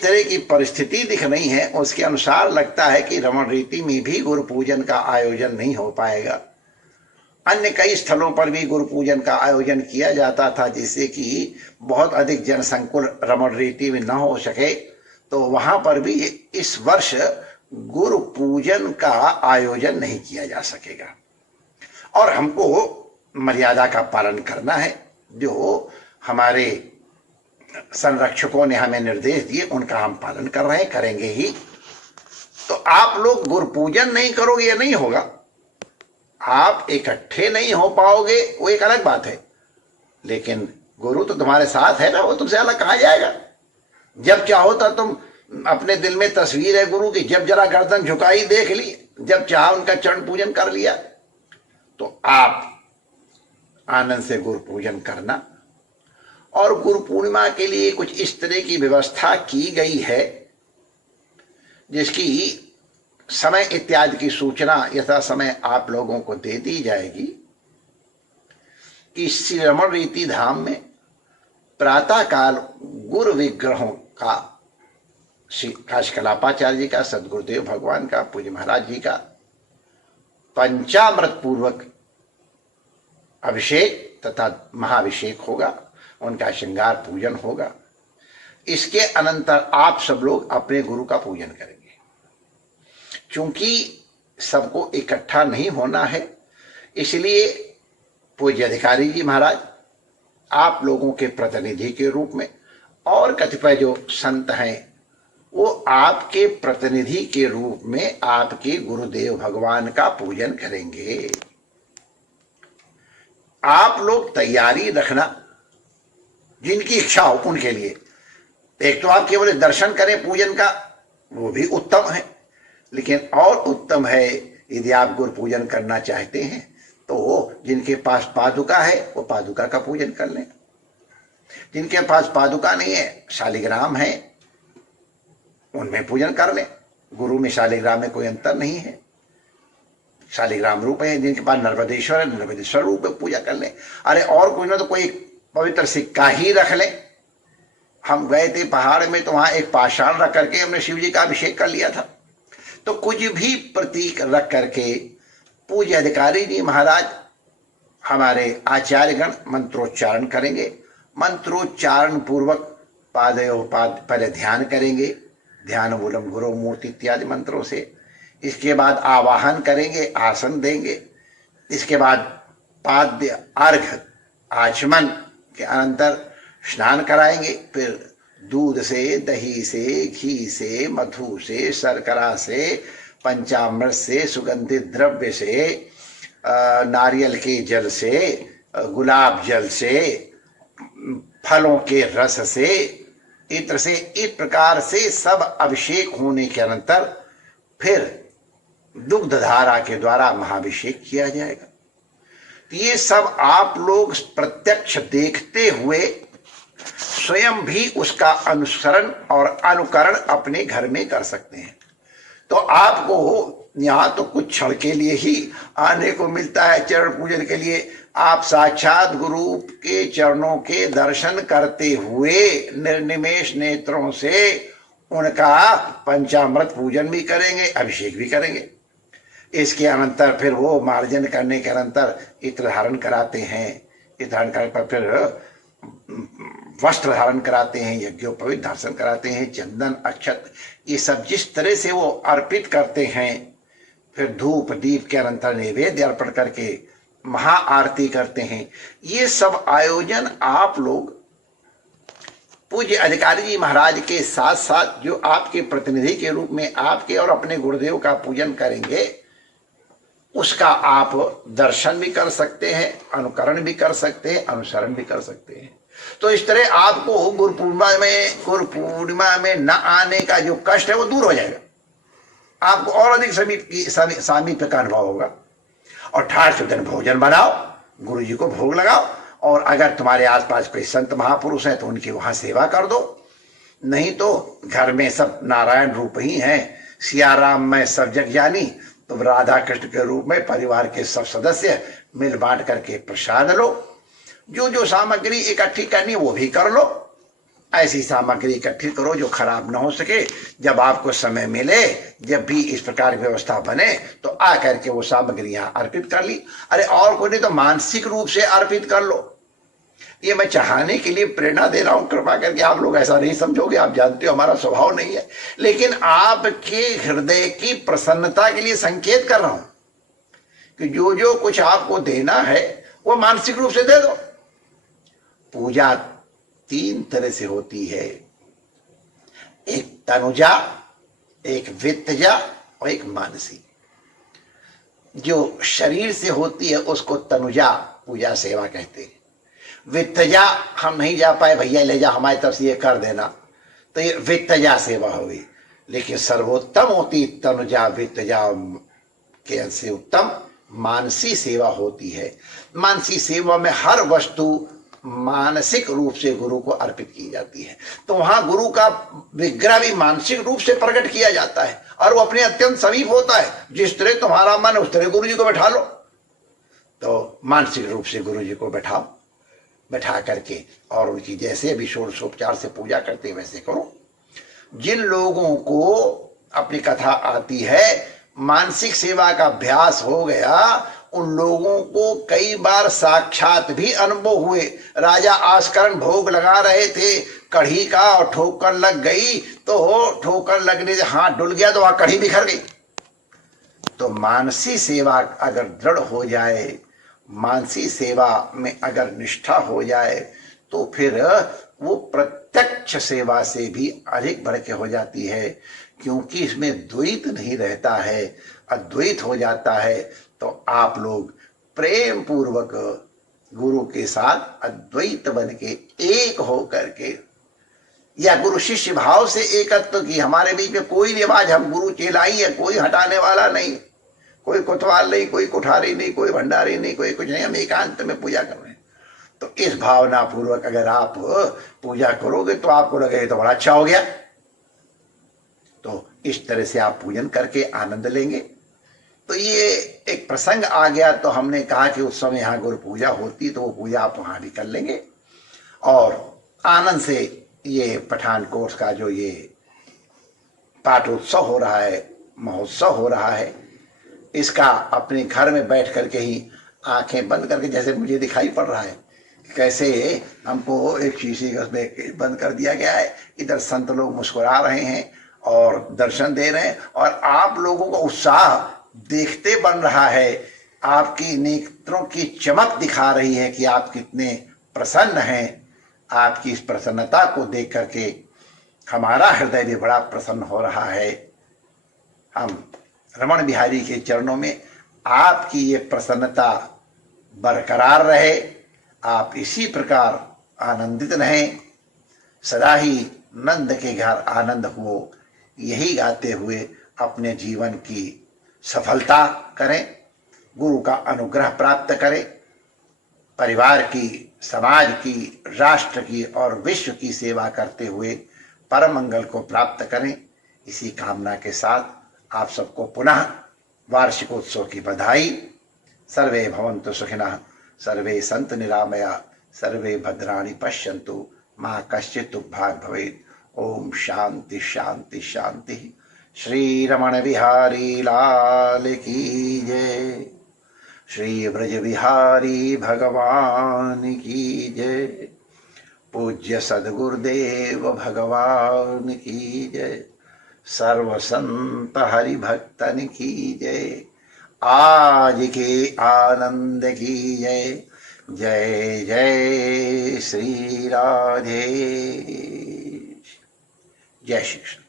जिस तरह की परिस्थिति दिख रही है उसके अनुसार लगता है कि रमण रीति में भी गुरु पूजन का आयोजन नहीं हो पाएगा। अन्य कई स्थलों पर भी गुरु पूजन का आयोजन किया जाता था जिससे कि बहुत अधिक जनसंकुल रमण रीति में न हो सके, तो वहां पर भी इस वर्ष गुरु पूजन का आयोजन नहीं किया जा सकेगा। और हमको मर्यादा का पालन करना है, जो हमारे संरक्षकों ने हमें निर्देश दिए उनका हम पालन कर रहे हैं, करेंगे ही। तो आप लोग गुरु पूजन नहीं करोगे ये नहीं होगा, आप इकट्ठे नहीं हो पाओगे वो एक अलग बात है, लेकिन गुरु तो तुम्हारे साथ है ना, वो तुमसे अलग कहाँ जाएगा। जब चाहो तो तुम अपने दिल में तस्वीर है गुरु की, जब जरा गर्दन झुकाई देख ली, जब चाह उनका चरण पूजन कर लिया। तो आप आनंद से गुरु पूजन करना। और गुरु पूर्णिमा के लिए कुछ इस तरह की व्यवस्था की गई है जिसकी समय इत्यादि की सूचना यथा समय आप लोगों को दे दी जाएगी कि श्री रमण रीति धाम में प्रातः काल गुरु विग्रहों का, श्री काशी कलापाचार्य जी का, सदगुरुदेव भगवान का, पूज्य महाराज जी का पंचामृत पूर्वक अभिषेक तथा महाभिषेक होगा, उनका श्रृंगार पूजन होगा। इसके अनंतर आप सब लोग अपने गुरु का पूजन करेंगे। चूंकि सबको इकट्ठा नहीं होना है, इसलिए पूज्य अधिकारी जी महाराज आप लोगों के प्रतिनिधि के रूप में और कतिपय जो संत हैं वो आपके प्रतिनिधि के रूप में आपके गुरुदेव भगवान का पूजन करेंगे। आप लोग तैयारी रखना, जिनकी इच्छा हो उनके लिए। एक तो आप केवल दर्शन करें पूजन का, वो भी उत्तम है, लेकिन और उत्तम है यदि आप गुरु पूजन करना चाहते हैं तो जिनके पास पादुका है वो पादुका का पूजन कर लें। जिनके पास पादुका नहीं है, शालिग्राम है, उनमें पूजन कर लें। गुरु में शालिग्राम में कोई अंतर नहीं है, शालिग्राम रूप है। जिनके पास नर्मदेश्वर है, नर्मदेश्वर रूप में पूजा कर लें। अरे और कोई ना तो कोई पवित्र सिक्का ही रख लें। हम गए थे पहाड़ में तो वहां एक पाषाण रख करके हमने शिव जी का अभिषेक कर लिया था। तो कुछ भी प्रतीक रख करके पूज्य अधिकारी जी महाराज हमारे आचार्यगण मंत्रोच्चारण करेंगे। मंत्रोच्चारण पूर्वक पादयो पाद पहले ध्यान करेंगे, ध्यान मूलम गुरु मूर्ति इत्यादि मंत्रों से। इसके बाद आवाहन करेंगे, आसन देंगे। इसके बाद पाद्य अर्घ आचमन के अनंतर स्नान कराएंगे। फिर दूध से, दही से, घी से, मधु से, शर्करा से, पंचामृत से, सुगंधित द्रव्य से, नारियल के जल से, गुलाब जल से, फलों के रस से, इत्र से, इस प्रकार से सब अभिषेक होने के अनंतर फिर दुग्ध धारा के द्वारा महाभिषेक किया जाएगा। तो ये सब आप लोग प्रत्यक्ष देखते हुए स्वयं भी उसका अनुसरण और अनुकरण अपने घर में कर सकते हैं। तो आपको यहां तो कुछ क्षण के लिए ही आने को मिलता है चरण पूजन के लिए। आप साक्षात गुरु के चरणों के दर्शन करते हुए निर्निमेष नेत्रों से उनका पंचामृत पूजन भी करेंगे, अभिषेक भी करेंगे। इसके अनंतर फिर वो मार्जन करने के अनंतर इत्र धारण कराते हैं। इत्र धारण करने पर फिर वस्त्र धारण कराते हैं, यज्ञोपवीत दर्शन कराते हैं, चंदन अक्षत ये सब जिस तरह से वो अर्पित करते हैं। फिर धूप दीप के अनंतर नैवेद्य अर्पण करके महाआरती करते हैं। ये सब आयोजन आप लोग पूज्य अधिकारी जी महाराज के साथ साथ जो आपके प्रतिनिधि के रूप में आपके और अपने गुरुदेव का पूजन करेंगे उसका आप दर्शन भी कर सकते हैं, अनुकरण भी कर सकते हैं, अनुसरण भी कर सकते हैं। तो इस तरह आपको गुरु पूर्णिमा में न आने का जो कष्ट है वो दूर हो जाएगा। आपको और अधिक सामीप्य का अनुभव होगा। और ठाठ से दिन भोजन बनाओ, गुरु जी को भोग लगाओ, और अगर तुम्हारे आसपास कोई संत महापुरुष हैं तो उनकी वहां सेवा कर दो। नहीं तो घर में सब नारायण रूप ही हैं, सिया राम में सब जग जानी, तो राधा कृष्ण के रूप में परिवार के सब सदस्य मिल बांट करके प्रसाद लो। जो जो सामग्री इकट्ठी करनी वो भी कर लो। ऐसी सामग्री इकट्ठी करो जो खराब ना हो सके। जब आपको समय मिले, जब भी इस प्रकार की व्यवस्था बने, तो आकर के वो सामग्रियां अर्पित कर ली। अरे और कोई नहीं तो मानसिक रूप से अर्पित कर लो। ये मैं चाहने के लिए प्रेरणा दे रहा हूं, कृपा करके आप लोग ऐसा नहीं समझोगे, आप जानते हो हमारा स्वभाव नहीं है, लेकिन आपके हृदय की प्रसन्नता के लिए संकेत कर रहा हूं कि जो जो कुछ आपको देना है वो मानसिक रूप से दे दो। पूजा 3 तरह से होती है, एक तनुजा, एक वित्तजा और एक मानसी। जो शरीर से होती है उसको तनुजा पूजा सेवा कहते हैं। वित्तजा हम नहीं जा पाए, भैया ले जा हमारी तरफ से ये कर देना, तो ये वित्तजा सेवा होगी। लेकिन सर्वोत्तम होती तनुजा वित्तजा के से उत्तम मानसी सेवा होती है। मानसी सेवा में हर वस्तु मानसिक रूप से गुरु को अर्पित की जाती है, तो वहां गुरु का विग्रह भी मानसिक रूप से प्रकट किया जाता है और वो अपने अत्यंत समीप होता है। जिस तरह तुम्हारा मन उस तरह गुरु जी को बैठा लो। तो मानसिक रूप से गुरु जी को बैठाओ, बैठा करके और उनकी जैसे भी षोडशोपचार से पूजा करते वैसे करो। जिन लोगों को अपनी कथा आती है, मानसिक सेवा का अभ्यास हो गया, उन लोगों को कई बार साक्षात भी अनुभव हुए। राजा आस्करण भोग लगा रहे थे कढ़ी का और ठोकर लग गई, तो ठोकर लगने से हाथ डुल गया तो वहां कढ़ी बिखर गई। तो मानसी सेवा अगर दृढ़ हो जाए, मानसी सेवा में अगर निष्ठा हो जाए, तो फिर वो प्रत्यक्ष सेवा से भी अधिक बढ़ के हो जाती है, क्योंकि इसमें द्वैत नहीं रहता है, अद्वैत हो जाता है। तो आप लोग प्रेम पूर्वक गुरु के साथ अद्वैत बन के एक हो करके, या गुरु शिष्य भाव से एकत्व की। हमारे बीच में कोई नहीं, आज हम गुरु चेला ही है, कोई हटाने वाला नहीं, कोई कोतवाल नहीं, कोई कुठारी नहीं, कोई भंडारी नहीं, कोई कुछ नहीं, हम एकांत में पूजा कर रहे हैं। तो इस भावना पूर्वक अगर आप पूजा करोगे तो आपको लगेगा तो बड़ा अच्छा हो गया। तो इस तरह से आप पूजन करके आनंद लेंगे। तो ये एक प्रसंग आ गया, तो हमने कहा कि उस समय यहाँ गुरु पूजा होती, तो वो पूजा आप वहां भी कर लेंगे और आनंद से ये पठानकोट का जो ये पाठोत्सव हो रहा है, महोत्सव हो रहा है, इसका अपने घर में बैठ करके ही आंखें बंद करके, जैसे मुझे दिखाई पड़ रहा है कैसे हमको एक शीशे में बंद कर दिया गया है, इधर संत लोग मुस्कुरा रहे हैं और दर्शन दे रहे हैं, और आप लोगों का उत्साह देखते बन रहा है, आपकी नेत्रों की चमक दिखा रही है कि आप कितने प्रसन्न हैं। आपकी इस प्रसन्नता को देख करके हमारा हृदय भी बड़ा प्रसन्न हो रहा है। हम रमण बिहारी के चरणों में आपकी ये प्रसन्नता बरकरार रहे, आप इसी प्रकार आनंदित रहें, सदा ही नंद के घर आनंद हो, यही गाते हुए अपने जीवन की सफलता करें, गुरु का अनुग्रह प्राप्त करें, परिवार की, समाज की, राष्ट्र की और विश्व की सेवा करते हुए परम मंगल को प्राप्त करें। इसी कामना के साथ आप सबको पुनः वार्षिकोत्सव की बधाई। सर्वे भवन्तु सुखिनः, सर्वे सन्तु निरामया, सर्वे भद्राणि पश्यन्तु, मा कश्चित् दुर्भाग् भवेत्। ओम शांति शांति शांति। श्री रमण बिहारी लाल की जय, श्री ब्रज बिहारी भगवान की जय, पूज्य सद्गुरुदेव भगवान की जय, सर्व संत हरि भक्तन की जय, आज के आनंद की जय। जय जय श्री राधे। जय श्री कृष्ण।